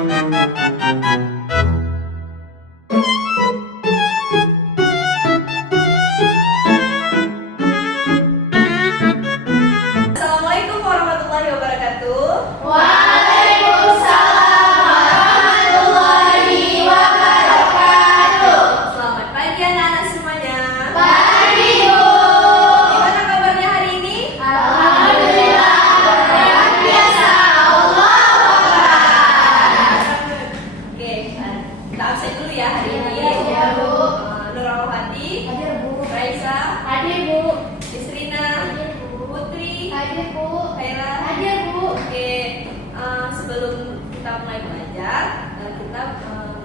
Assalamualaikum warahmatullahi wabarakatuh. Waalaikumsalam warahmatullahi wabarakatuh. Selamat pagi anak-anak semuanya. Pagi, Bu. Gimana kabarnya hari ini? Alhamdulillah, luar biasa. Allah Akbar. Oke, kita absen dulu ya hari ini. Ya, Bu. Nur Rohati, Hadir, Bu. Raisa, Hadir, Bu. Isrina, Hadir, Bu. Putri, Hadir, Bu. Khaira. Hadir, Bu. Oke, sebelum kita mulai belajar, kita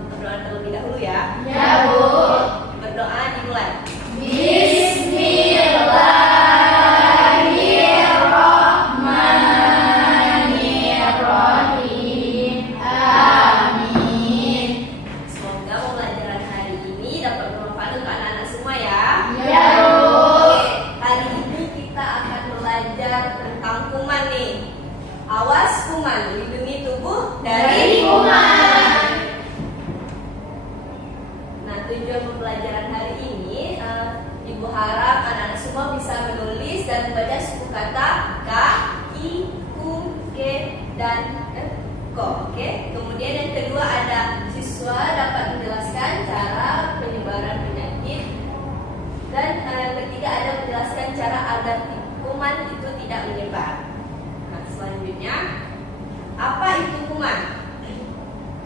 berdoa terlebih dahulu ya. Ya, Bu. Berdoa dimulai. Bismillahirrahmanirrahim. Amin. Semoga pembelajaran hari ini dapat bermanfaat untuk anak-anak semua ya. Ya, Bu. Oke, hari ini kita akan belajar tentang kuman nih. Awas kuman, lindungi tubuh dari kuman. Nah, tujuan pembelajaran hari ini, Ibu harap anak-anak semua bisa menulis dan membaca suku kata K, I, Ku, Ke, dan Ko. Oke. Kemudian yang kedua ada siswa dapat menjelaskan cara penyebaran penyakit, dan yang ketiga ada menjelaskan cara agar kuman itu tidak menyebar. Nah, selanjutnya apa itu kuman?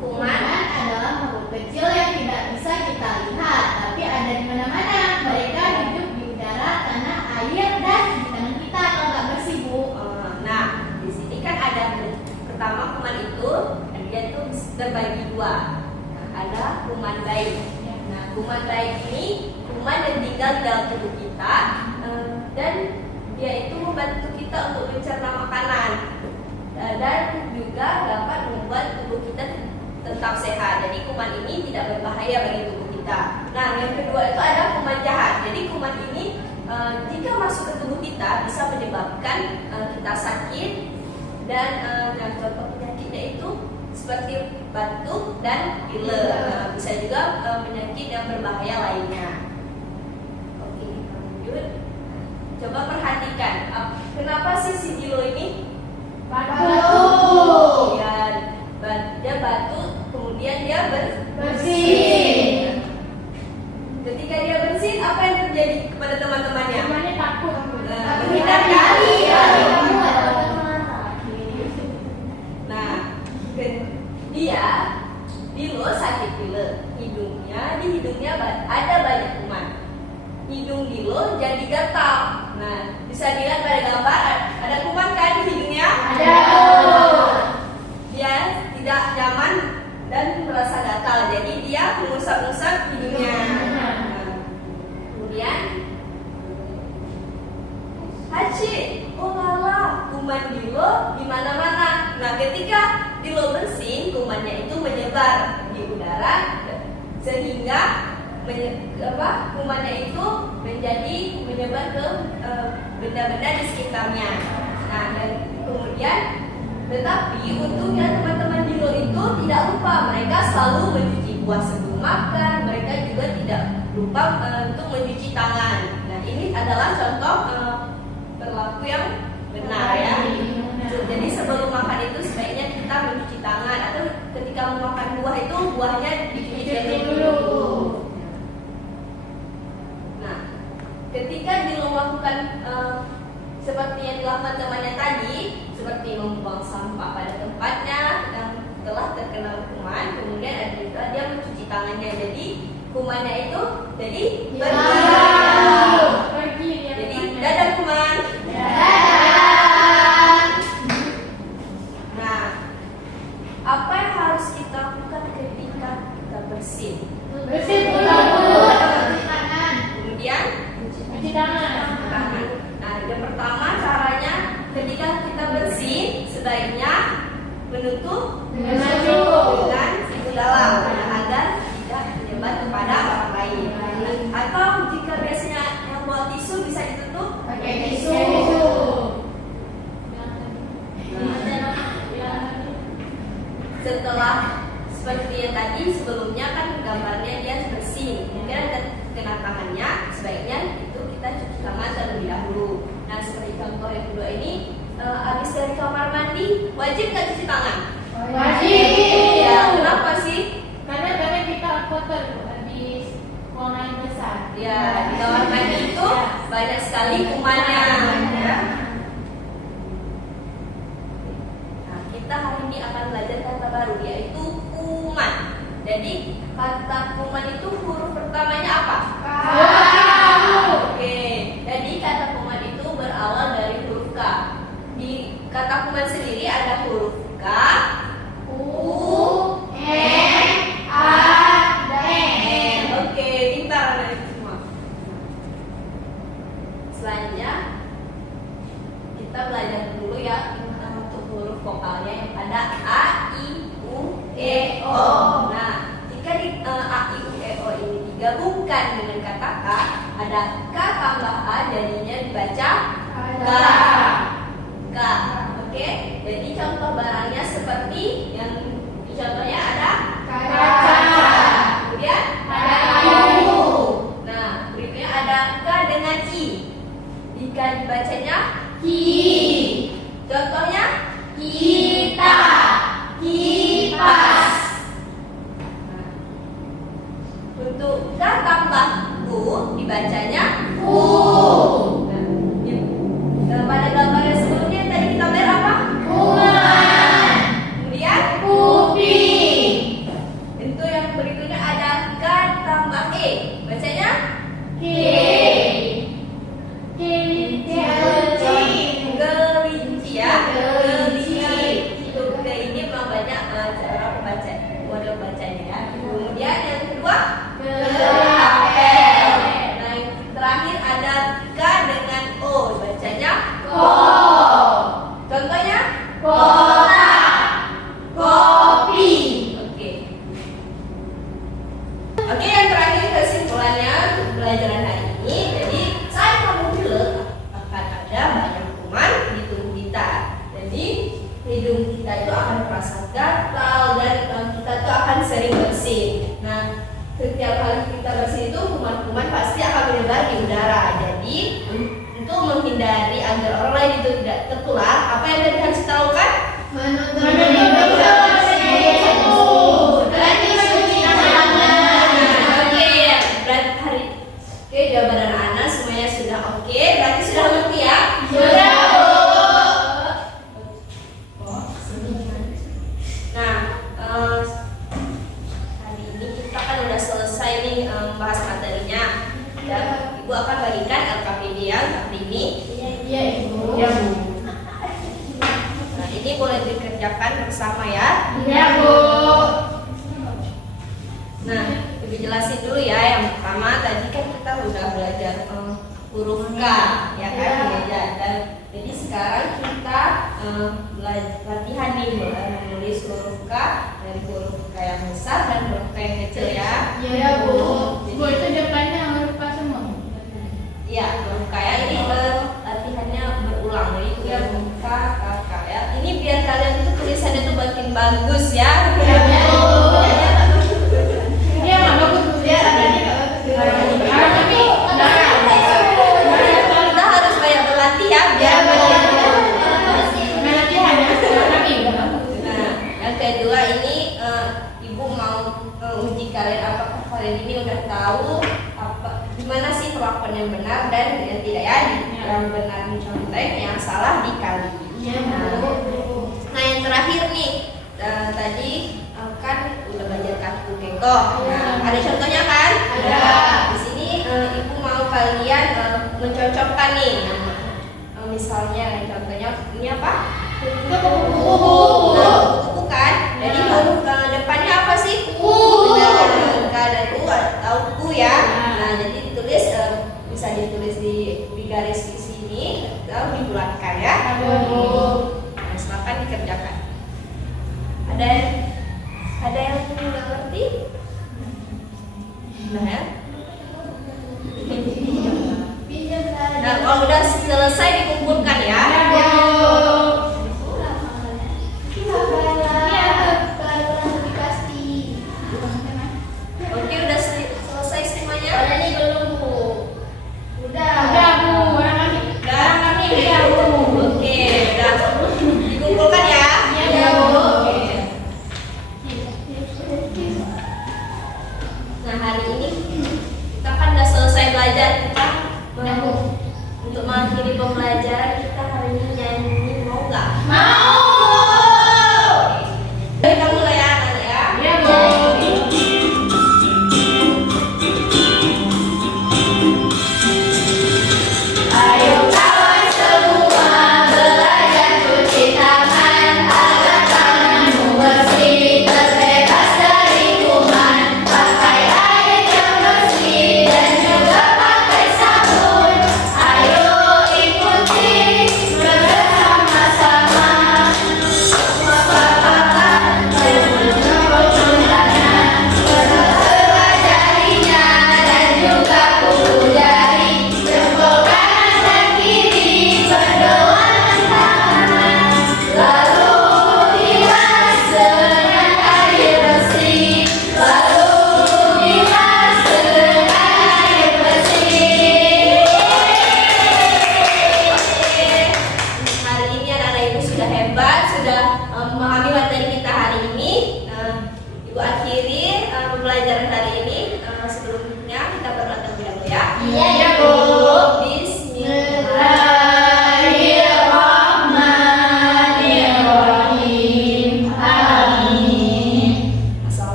Kuman adalah makhluk kecil yang tidak bisa kita lihat, tapi ada di mana-mana. Mereka hidup di udara, tanah, air, dan di tangan kita kalau nggak bersih, Bu. Nah, di sini kan ada pertama kuman itu dia itu terbagi dua. Nah, ada kuman baik. Nah, kuman baik ini kuman yang tinggal di dalam tubuh kita, dan dia itu membantu kita untuk mencerna makanan, dan juga dapat membuat tubuh kita tetap sehat. Jadi kuman ini tidak berbahaya bagi tubuh kita. Nah, yang kedua itu ada kuman jahat. Jadi kuman ini jika masuk ke tubuh kita bisa menyebabkan kita sakit, dan contoh penyakitnya itu seperti batuk dan pilek. Bisa juga penyakit yang berbahaya lainnya. Oke, lanjut. Coba perhatikan, kenapa sih si Dilo ini Batu. Ya, dia batuk, kemudian dia Bersin. Ketika dia bersin, apa yang terjadi kepada teman-temannya? Temannya takut. Menghindar dari. Kamu adalah teman. Nah, dia Dilo sakit pilek, di hidungnya ada banyak kuman. Hidung Dilo jadi gatal. Nah, bisa dilihat pada gambar, ada kuman kan di hidungnya? Ada. Dia tidak nyaman dan merasa gatal, jadi dia mengusap-usap hidungnya. Nah, kemudian Haji, oh lala, kuman Dilo di mana-mana. Nah, ketika Dilo bersin, kumannya itu menyebar di udara, sehingga kumannya itu menyebar ke benda-benda di sekitarnya. Nah, dan kemudian tetapi untungnya teman-teman Dilo itu tidak lupa, mereka selalu mencuci buah sebelum makan, mereka juga tidak lupa untuk mencuci tangan. Nah, ini adalah contoh perilaku yang benar ya. Jadi sebelum makan itu sebaiknya kita mencuci tangan, atau ketika memakan buah itu buahnya dicuci dulu. Nah, ketika Dilo melakukan seperti yang dilakukan temannya tadi, seperti membuang sampah pada tempatnya yang telah terkena kuman, kemudian ada juga dia mencuci tangannya, jadi kumannya itu jadi Pergi. jadi dadah kuman. Nah, apa yang harus kita lakukan ketika kita bersin? Bersin dulu. Cuci tangan. Kemudian Cuci tangan. tangan. Nah, yang pertama caranya ketika kita bersin sebaiknya menutup Dengan cukup. dengan siku dalam, agar tidak menyebar kepada orang lain. Atau jika biasanya yang bawa tisu bisa ditutup Pakai tisu. setelah seperti yang tadi sebelumnya kan gambarnya dia bersih, mungkin ada kena tangannya, sebaiknya itu kita cuci tangan terlebih dahulu. Nah seperti contoh yang kedua ini, habis dari kamar mandi wajib nggak cuci tangan? Wajib. Ya, kenapa sih? Karena kita kotor habis buang air besar. Ya, di kamar mandi itu banyak sekali kumannya. Ya. Nah, kita hari ini akan belajar kata baru yaitu kuman. Jadi kata kuman itu huruf pertamanya apa? Oke, jadi kata kuman itu berawal dari huruf K. Di kata kuman sendiri ada huruf K, U, N, A, N. Oke, pintar anak semua. Selanjutnya kita belajar dulu ya untuk huruf vokalnya yang ada A, I, U, E, O. Nah, jika di A, I, U, E, O ini digabungkan dengan kata K, ada K tambah A, jadinya dibaca K. K. Oke, jadi contoh barangnya seperti yang di contohnya ada Kaca. kemudian Kayu. Nah, berikutnya ada K dengan I. Jika dibacanya Ki. contohnya Kita. Kipas. Nah, untuk K tambah U dibacanya Ku. Nah, pada gambar yang sebelumnya tadi kita lihat apa? Kuman. Kemudian Kuping. untuk yang berikutnya ada K tambah E. Bacanya Ki. Kelinci. kelinci ya. Kelinci. Untuk ke ini memang banyak cara membaca, model bacanya ya. Kemudian yang kedua Apel. Nah, yang terakhir ada K dengan O. Bacanya Ko. contohnya Kota. Kopi. Oke. Oke, yang terakhir kesimpulannya untuk pelajaran hari ini. Jadi, saat kamu pilek akan ada banyak kuman di tubuh kita. Jadi, hidung kita itu akan terasa gatal dan kita itu akan sering bersin. Nah, setiap kali kita bersin itu kuman-kuman pasti akan menyebar di udara. Jadi, untuk menghindari agar orang lain itu tidak tertular, apa yang tadi harus kita lakukan? Menutup dan mencuci tangan. Oke, berarti hari jawaban anak-anak semuanya sudah oke. Berarti sudah mengerti ya? Sudah, Bu. Nah, hari ini kita kan udah selesai nih bahas materinya. Dan Ibu akan bagikan LKPD yang hari ini. Iya, Ibu. Ya, Bu. Nah, ini boleh dikerjakan bersama ya. Iya, Bu. Nah, Ibu jelasin dulu ya. Yang pertama tadi kan kita udah belajar huruf K, ya kan? Ya. Dan jadi sekarang kita latihan nih menulis huruf K dari huruf K yang besar dan huruf K yang kecil ya. Iya, Bu. Bu, itu depannya huruf K semua. Iya, huruf K ya. Ini latihannya berulang. Jadi huruf K, K, K ya. Ini biar kalian itu tulisannya tuh makin bagus ya. Iya, Bu. Iya, nggak bagus, Bu. Biar adanya nggak bagus. Tapi, Kita harus banyak berlatih ya biar latihan ya. Tapi, Nah, yang kedua ini Ibu mau uji kalian apakah kalian ini udah tahu gimana sih perlakuan yang benar dan yang tidak ya. Yang benar dicontek, yang salah dikali. Iya, Bu. Nah, yang terakhir nih tadi kan udah belajar kaki keko. Nah, ada contohnya kan? Ada. Di sini Ibu mau kalian mencocokkan nih. Misalnya contohnya ini apa? Kuku.